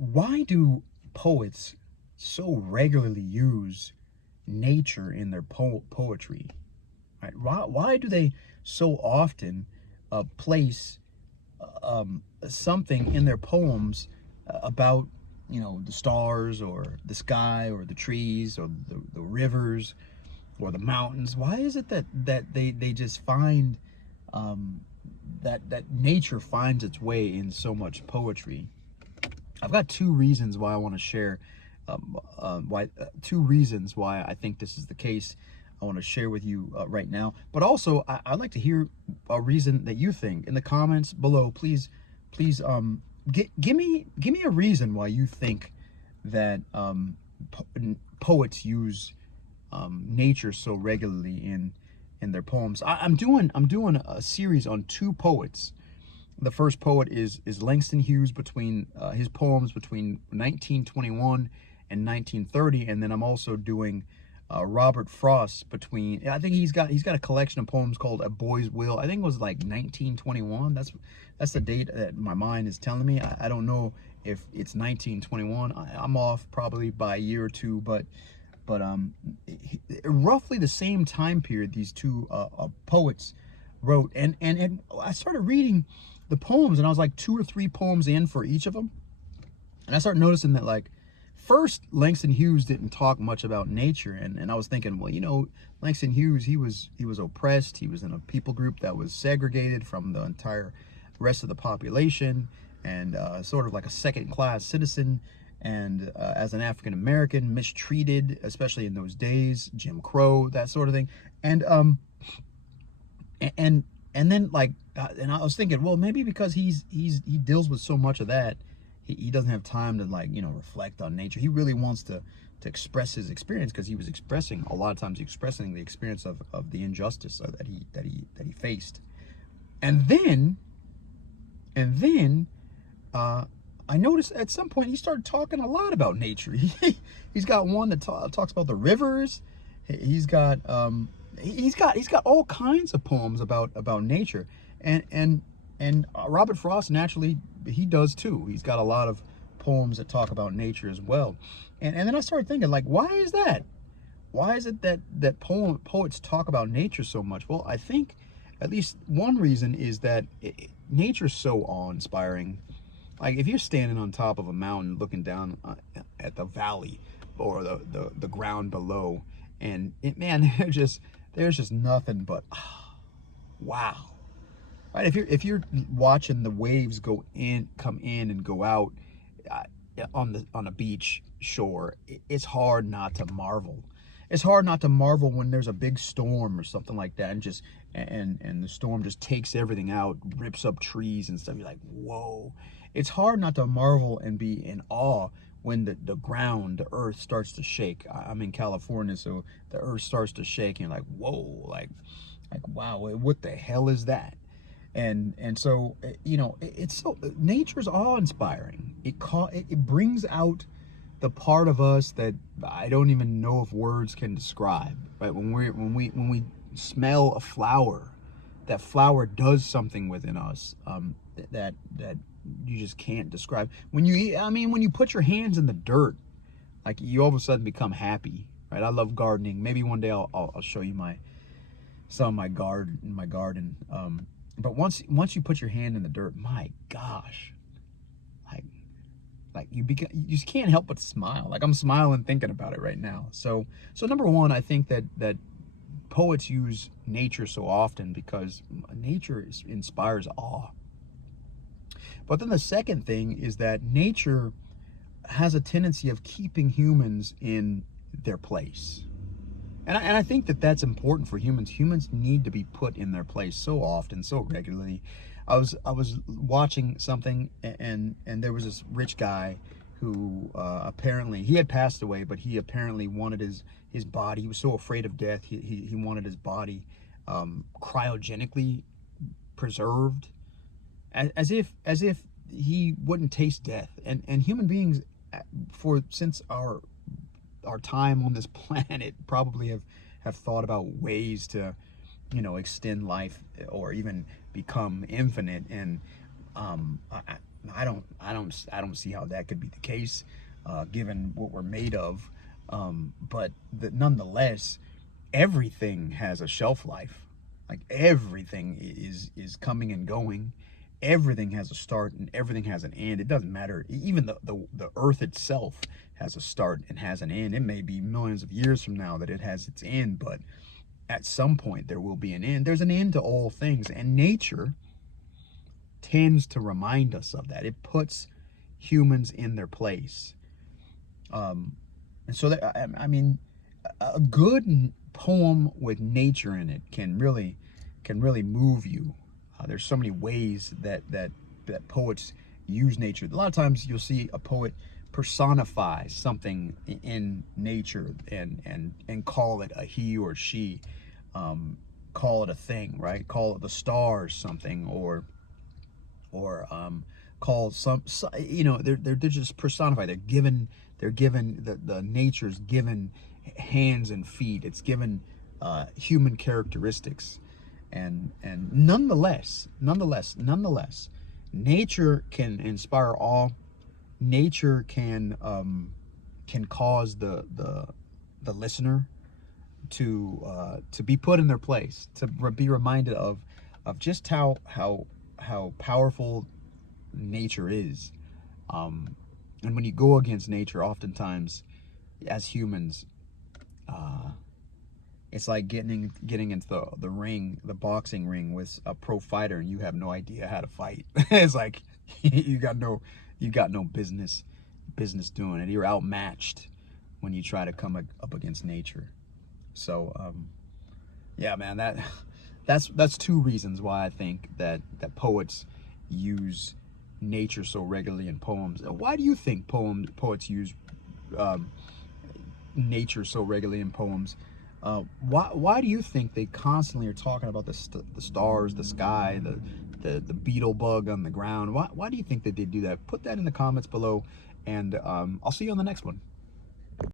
Why do poets so regularly use nature in their poetry? Right? Why do they so often place something in their poems about, the stars or the sky or the trees or the rivers or the mountains? Why is it that they just find that nature finds its way in so much poetry? I've got two reasons why I want to share. Two reasons why I think this is the case. I want to share with you right now. But also, I'd like to hear a reason that you think in the comments below. Please, give me a reason why you think that poets use nature so regularly in their poems. I'm doing a series on two poets. The first poet is Langston Hughes, between his poems between 1921 and 1930, and then I'm also doing Robert Frost between. I think he's got a collection of poems called A Boy's Will. I think it was like 1921. That's the date that my mind is telling me. I don't know if it's 1921. I'm off probably by a year or two, but roughly the same time period these two poets wrote, and I started reading the poems, and I was like 2 or 3 poems in for each of them, and I started noticing that, like, first, Langston Hughes didn't talk much about nature, and I was thinking, well, Langston Hughes, he was oppressed, he was in a people group that was segregated from the entire rest of the population, and sort of like a second-class citizen, and as an African American, mistreated, especially in those days, Jim Crow, that sort of thing, and then, like, and I was thinking, well, maybe because he deals with so much of that, he doesn't have time to, like, reflect on nature. He really wants to express his experience, because he was expressing a lot of times expressing the experience of the injustice that he faced. And then I noticed at some point he started talking a lot about nature. He's got one that talks about the rivers. He's got all kinds of poems about nature, and Robert Frost, naturally, he does too. He's got a lot of poems that talk about nature as well, and then I started thinking, like, why is that? Why is it that poets talk about nature so much? Well, I think at least one reason is that nature's so awe-inspiring. Like, if you're standing on top of a mountain looking down at the valley or the ground below, and man, there's just nothing but wow. Right? If you're watching the waves come in and go out on a beach shore, it's hard not to marvel. It's hard not to marvel when there's a big storm or something like that, and the storm just takes everything out, rips up trees and stuff. You're like, whoa. It's hard not to marvel and be in awe when the ground, the earth starts to shake. I'm in California, so the earth starts to shake, and you're like, whoa, like wow, what the hell is that? And so, it's so, nature's awe-inspiring. It brings out the part of us that I don't even know if words can describe. Right? When we smell a flower, that flower does something within us that you just can't describe. When you put your hands in the dirt, like, you all of a sudden become happy. Right? I love gardening. Maybe one day I'll show you some of my garden. But once you put your hand in the dirt, my gosh, like you just can't help but smile. Like, I'm smiling thinking about it right now. So number one, I think that poets use nature so often because nature inspires awe. But then the second thing is that nature has a tendency of keeping humans in their place. And I think that's important for humans. Humans need to be put in their place so often, so regularly. I was watching something, and there was this rich guy who apparently, he had passed away, but he apparently wanted his body. He was so afraid of death. He wanted his body cryogenically preserved, as if he wouldn't taste death. And human beings, since our time on this planet, probably have thought about ways to extend life or even become infinite. And I don't see how that could be the case, given what we're made of. But nonetheless, everything has a shelf life. Like everything is coming and going. Everything has a start and everything has an end. It doesn't matter. Even the earth itself has a start and has an end. It may be millions of years from now that it has its end, but at some point there will be an end. There's an end to all things, and nature tends to remind us of that. It puts humans in their place. And so that, I mean, a good poem with nature in it can really move you. There's so many ways that poets use nature. A lot of times you'll see a poet personify something in nature and call it a he or she, call it a thing, right? Call it the stars something, or call some, you know, they're just personified. They're given the nature's given hands and feet. It's given human characteristics, and nonetheless, nature can inspire awe. Nature can cause the listener to be put in their place, to be reminded of just how powerful nature is. And when you go against nature, oftentimes as humans, it's like getting into the ring, the boxing ring with a pro fighter, and you have no idea how to fight. It's like you got no business doing it. You're outmatched when you try to come up against nature. So yeah, man, that's two reasons why I think that poets use nature so regularly in poems. Why do you think poets use nature so regularly in poems? Why do you think they constantly are talking about the stars, the sky, the beetle bug on the ground? Why do you think that they do that? Put that in the comments below, and I'll see you on the next one.